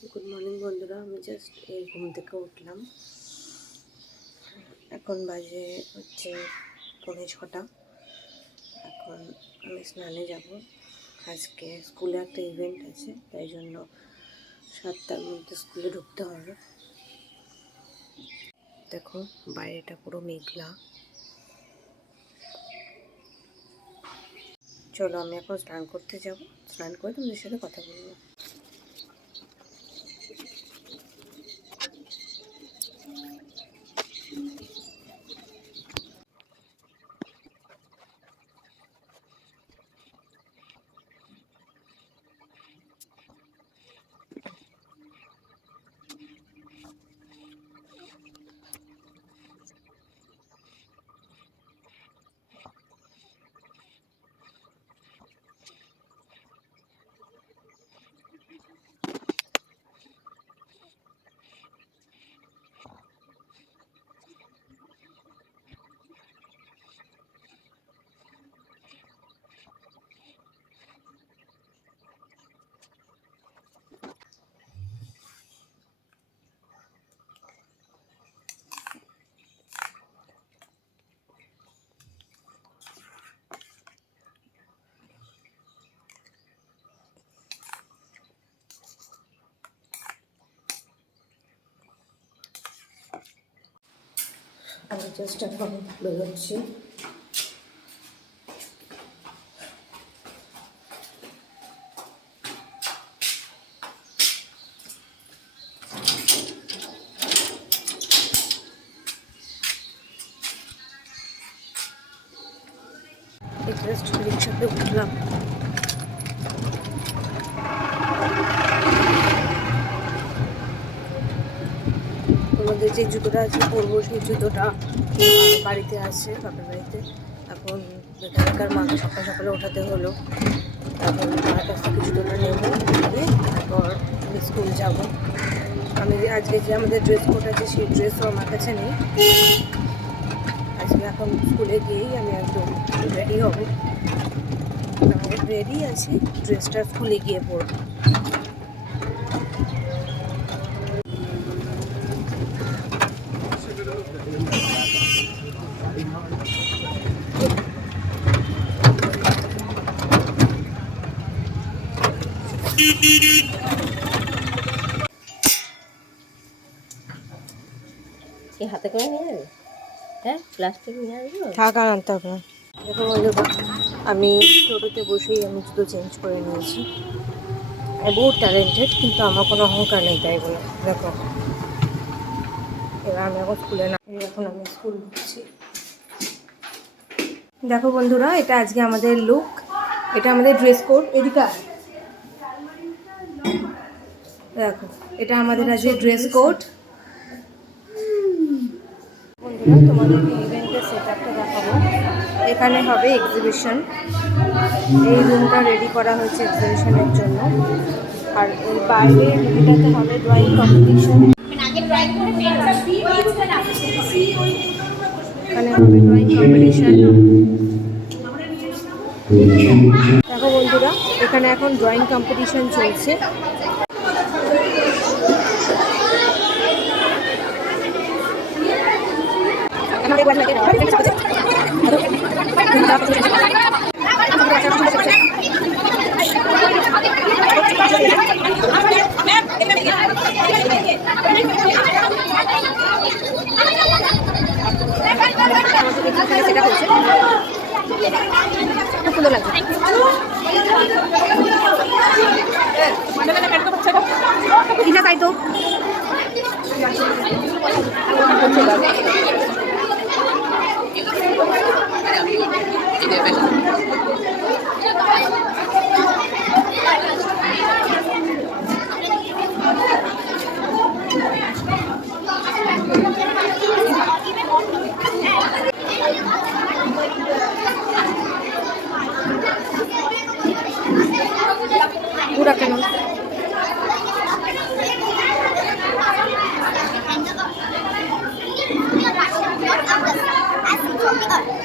Good morning বন্ধুরা, আমি জাস্ট এই ঘুম থেকে উঠলাম। এখন বাজে হচ্ছে 6:45। এখন আমি স্নানে যাব। আজকে স্কুলে একটা ইভেন্ট আছে, তাই জন্য 7টার মধ্যে স্কুলে ঢুকতে হবে। দেখো বাইরেটা পুরো মেঘলা। চলো আমি এখন স্নান করতে যাব, স্নান করে তোমাদের সাথে কথা বলবো। আমি জাস্ট এখন বেরোচ্ছি। জাস্ট রিক্সাতে উঠলাম। আমাদের যে জুতোটা আছে পরবো, সেই জুতোটা বাড়িতে আছে, বাপের বাড়িতে। এখন বেকার মাকে সকাল সকালে ওঠাতে হলো। এখন মার কাছ থেকে জুতোটা নেবো, তারপর স্কুল যাব। আমি আজকে যে আমাদের ড্রেস কোড আছে সেই ড্রেসও আমার কাছে নেই। আজকে এখন স্কুলে গিয়েই আমি একদম রেডি হব। রেডি আছি, ড্রেসটা স্কুলে গিয়ে পরবো। কি হাতে করে নিয়ে যাবে? হ্যাঁ, প্লাস্টিক নিয়ে আসবো। থাক আর আনতে হবে না। দেখো বন্ধু, আমি টোটোতে বসেই আমি জুতো চেঞ্জ করে নিয়েছি। আমি বহুত ট্যালেন্টেড, কিন্তু আমার কোনো অহংকার নেই তাই বলে। দেখো এবার আমি এখন স্কুলে না, এখন আমি স্কুল ঢুকছি। দেখো বন্ধুরা, এটা আজকে আমাদের লুক, এটা আমাদের ড্রেস কোড। এদিকে দেখো, এটা আমাদের আজকে ড্রেস কোড। বন্ধুরা, তোমাদেরকে ইভেন্টের সেট আপটা দেখাবো। এখানে হবে এক্সিবিশন। এই রুমটা রেডি করা হয়েছে এক্সিবিশনের জন্য। আর ওই বাইরে রুমটাতে হবে ড্রয়িং কম্পিটিশন। এখানে হবে ড্রয়িং কম্পিটিশন। দেখো বন্ধুরা, এখানে এখন ড্রয়িং কম্পিটিশন চলছে। সেটা হচ্ছে খুব সুন্দর লাগছে। তাই তো Good afternoon.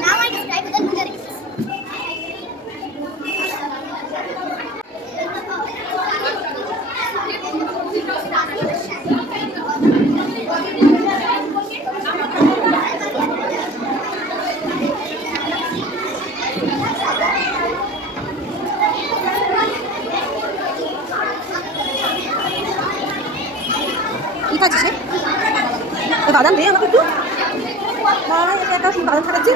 Now I describe the কোথায় আছে সে? বাদাম দে আমাকে একটু। একা শুধু বাদাম খাটাচ্ছে।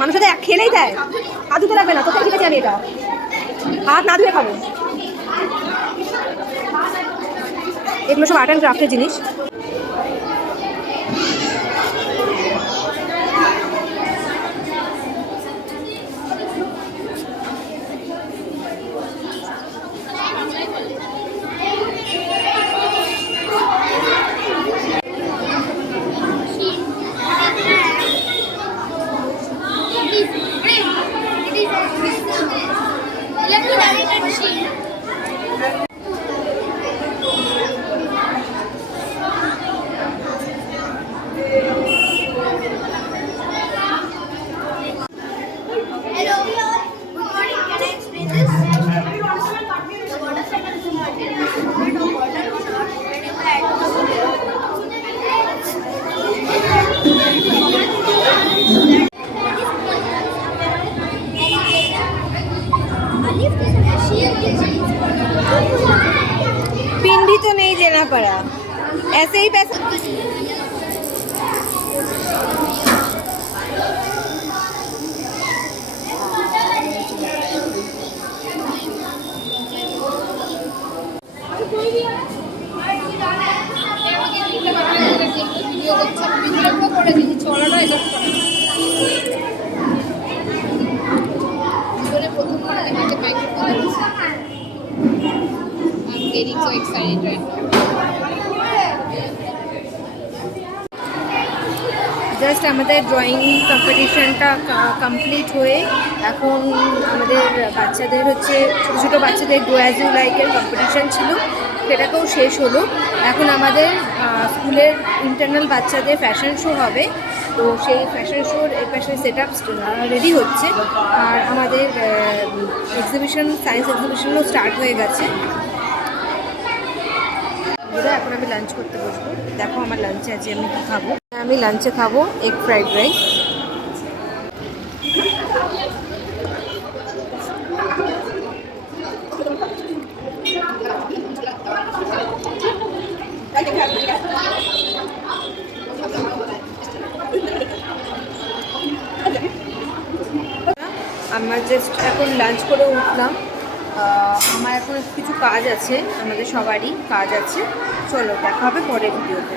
মানুষের তো খেলেই দেয়, হাত ধুতে লাগবে না, তোকে শিখেছি আমি এটা, হাত না ধুয়ে খাবো। এগুলো সব আর্ট অ্যান্ড ক্রাফটের জিনিস। Hello. Good morning. Can I explain this? The water cycle is a continuous movement of water on earth when in the पिंडी तो नहीं देना पड़ा, ऐसे ही पैसा। I'm getting so excited right now. Just আমাদের ড্রয়িং কম্পিটিশনটা কমপ্লিট হয়ে এখন আমাদের বাচ্চাদের হচ্ছে ছোটো ছোটো বাচ্চাদের গো অ্যাজ ইউ লাইকের কম্পিটিশান ছিল, সেটাকেও শেষ হলো। এখন আমাদের স্কুলের ইন্টারনাল বাচ্চাদের ফ্যাশন শো হবে, তো সেই ফ্যাশন শোর ফ্যাশন সেট আপ রেডি হচ্ছে। আর আমাদের এক্সিবিশন, সায়েন্স এক্সিবিশনও স্টার্ট হয়ে গেছে। এখন আমি লাঞ্চ করতে বসবো। দেখো আমার লাঞ্চে আজকে আমি কী খাবো। আমি লাঞ্চে খাবো এগ ফ্রাইড রাইস। আমার জাস্ট এখন লাঞ্চ করে উঠলাম। আমার এখন কিছু কাজ আছে, আমাদের সবারই কাজ আছে। চলো দেখা হবে পরের ভিডিওতে।